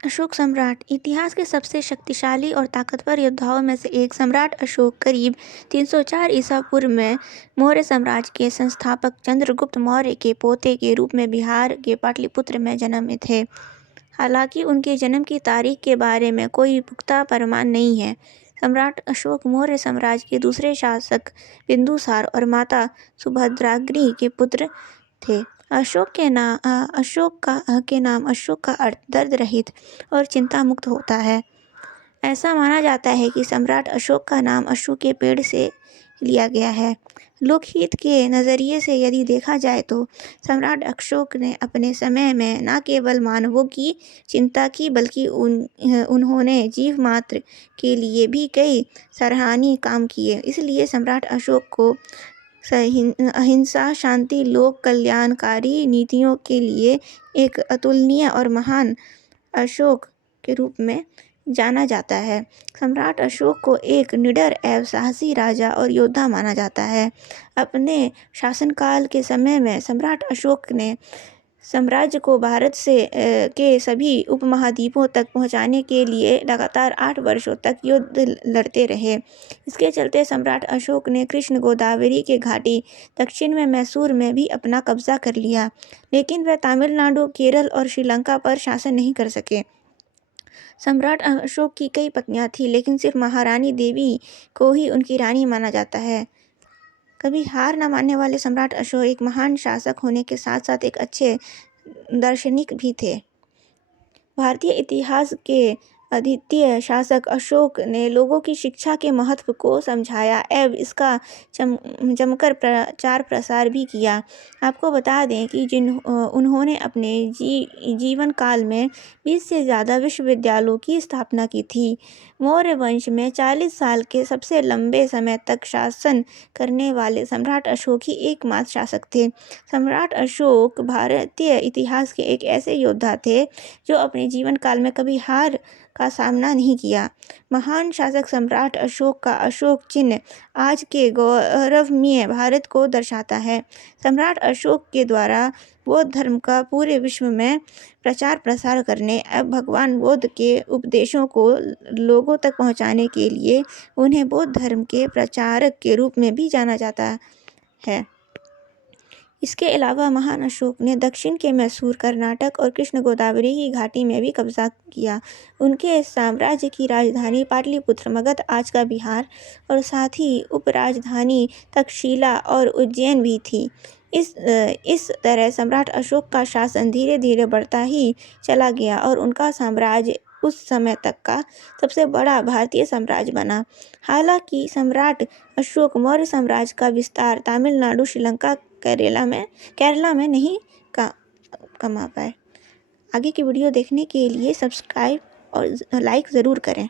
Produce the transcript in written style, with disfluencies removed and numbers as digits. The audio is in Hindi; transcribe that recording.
अशोक सम्राट इतिहास के सबसे शक्तिशाली और ताकतवर योद्धाओं में से एक। सम्राट अशोक करीब 304 ईसा पूर्व में मौर्य साम्राज्य के संस्थापक चंद्रगुप्त मौर्य के पोते के रूप में बिहार के पाटलिपुत्र में जन्मे थे। हालांकि उनके जन्म की तारीख के बारे में कोई पुख्ता प्रमाण नहीं है। सम्राट अशोक मौर्य साम्राज्य के दूसरे शासक बिंदुसार और माता सुभद्राग्नि के पुत्र थे। अशोक के नाम अशोक का अर्थ दर्द रहित और चिंता मुक्त होता है। ऐसा माना जाता है कि सम्राट अशोक का नाम अशोक के पेड़ से लिया गया है। लोकहित के नज़रिए से यदि देखा जाए तो सम्राट अशोक ने अपने समय में न केवल मानवों की चिंता की बल्कि उन्होंने जीव मात्र के लिए भी कई सराहनीय काम किए। इसलिए सम्राट अशोक को अहिंसा, शांति, लोक कल्याणकारी नीतियों के लिए एक अतुलनीय और महान अशोक के रूप में जाना जाता है। सम्राट अशोक को एक निडर एवं साहसी राजा और योद्धा माना जाता है। अपने शासनकाल के समय में सम्राट अशोक ने साम्राज्य को भारत के सभी उपमहाद्वीपों तक पहुंचाने के लिए लगातार 8 वर्षों तक युद्ध लड़ते रहे। इसके चलते सम्राट अशोक ने कृष्ण गोदावरी के घाटी दक्षिण में मैसूर में भी अपना कब्जा कर लिया, लेकिन वह तमिलनाडु, केरल और श्रीलंका पर शासन नहीं कर सके। सम्राट अशोक की कई पत्नियां थीं, लेकिन सिर्फ महारानी देवी को ही उनकी रानी माना जाता है। कभी हार न मानने वाले सम्राट अशोक एक महान शासक होने के साथ साथ एक अच्छे दार्शनिक भी थे। भारतीय इतिहास के अद्वितीय शासक अशोक ने लोगों की शिक्षा के महत्व को समझाया एवं इसका जमकर प्रचार प्रसार भी किया। आपको बता दें कि उन्होंने अपने जीवन काल में 20 से ज़्यादा विश्वविद्यालयों की स्थापना की थी। मौर्य वंश में 40 साल के सबसे लंबे समय तक शासन करने वाले सम्राट अशोक ही एकमात्र शासक थे। सम्राट अशोक भारतीय इतिहास के एक ऐसे योद्धा थे जो अपने जीवन काल में कभी हार का सामना नहीं किया। महान शासक सम्राट अशोक का अशोक चिन्ह आज के गौरवमयी भारत को दर्शाता है। सम्राट अशोक के द्वारा बौद्ध धर्म का पूरे विश्व में प्रचार प्रसार करने एवं भगवान बुद्ध के उपदेशों को लोगों तक पहुंचाने के लिए उन्हें बौद्ध धर्म के प्रचारक के रूप में भी जाना जाता है। इसके अलावा महान अशोक ने दक्षिण के मैसूर, कर्नाटक और कृष्ण गोदावरी की घाटी में भी कब्जा किया। उनके साम्राज्य की राजधानी पाटलिपुत्र, मगध आज का बिहार, और साथ ही उपराजधानी तक्षशिला और उज्जैन भी थी। इस तरह सम्राट अशोक का शासन धीरे धीरे बढ़ता ही चला गया और उनका साम्राज्य उस समय तक का सबसे बड़ा भारतीय साम्राज्य बना। हालांकि सम्राट अशोक मौर्य साम्राज्य का विस्तार तमिलनाडु, श्रीलंका, केरला में नहीं कमा पाए। आगे की वीडियो देखने के लिए सब्सक्राइब और लाइक ज़रूर करें।